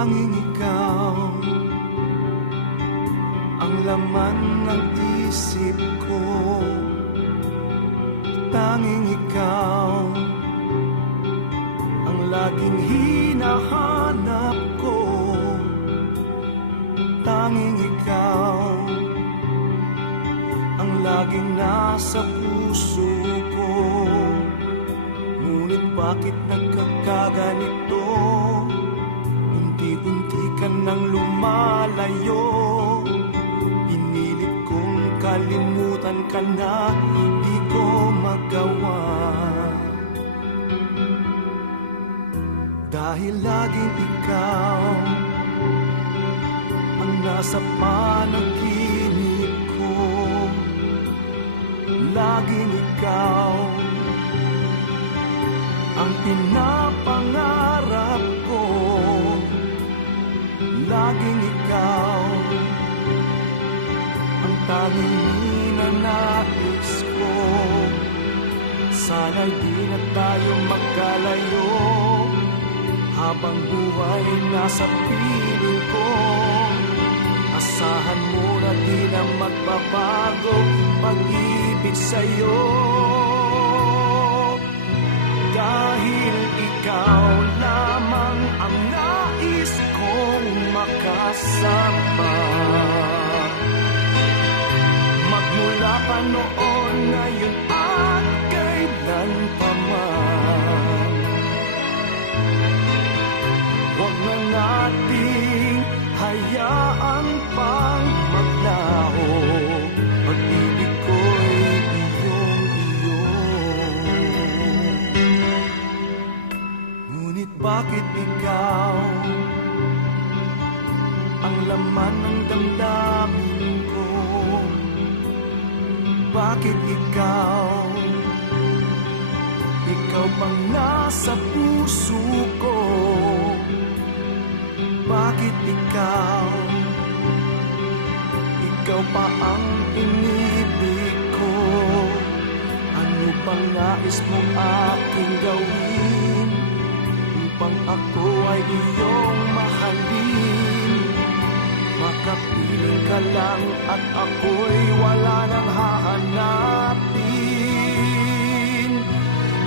Tanging ikaw ang laman ng isip ko. Tanging ikaw ang laging hinahanap ko. Tanging ikaw ang laging nasa puso ko. Ngunit bakit nagkakaganito? Unti-unti ka nang lumalayo. Pinilit kong kalimutan ka na, di ko magawa. Dahil laging ikaw ang nasa panaginip ko. Laging ikaw ang pinapangarap ko. Laging ikaw ang tanging ninanais ko. Sana'y di na tayo magkalayo habang buhay nasa piling ko. Asahan mo na di na magbabago pag-ibig sa'yo. Dahil ikaw lamang ang nais kong makasama. Magmula pa noon, ngayon at kailan pa man. Huwag na nating hayaan pang maglaho. Pag-ibig ko'y iyong-iyo. Ngunit bakit ikaw ang laman ng damdamin ko? Bakit ikaw pang nasa puso ko? Bakit ikaw pa ang inibig ko? Ano bang nais mong aking gawin upang ako ay iyong mahalin? Makapiling ka lang at ako'y wala nang hahanapin.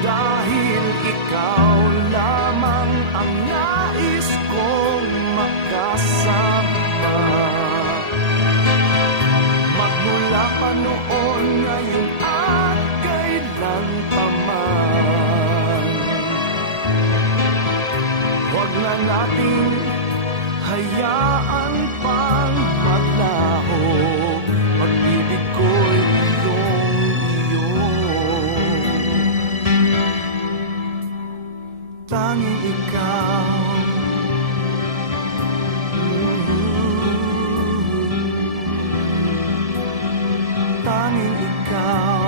Dahil ikaw lamang ang nais kong makasama. Magmula pa noon, ngayon at kailan pa man. Huwag na nating hayaan pang maglaho. Pag-ibig ko'y iyong-iyo. Tanging ikaw, tanging ikaw